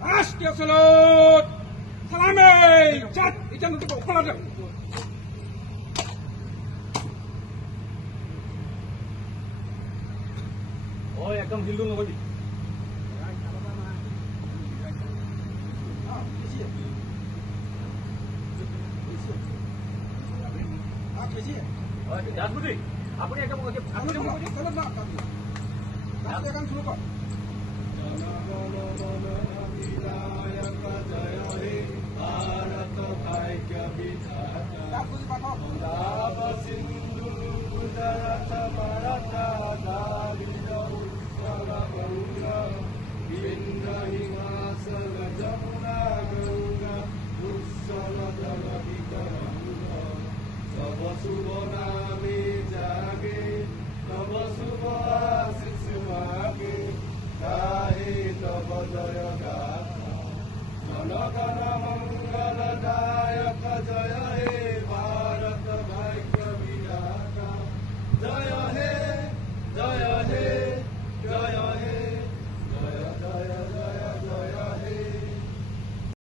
Astio salut! Salame! Chat! Ijan untuk kepala dia. Oh, ekdom hildu nobody. Dasbudi, apuni ekdom আপনি চলো না আপনি এখন শুরু কর Jaya Gata, Jana Gana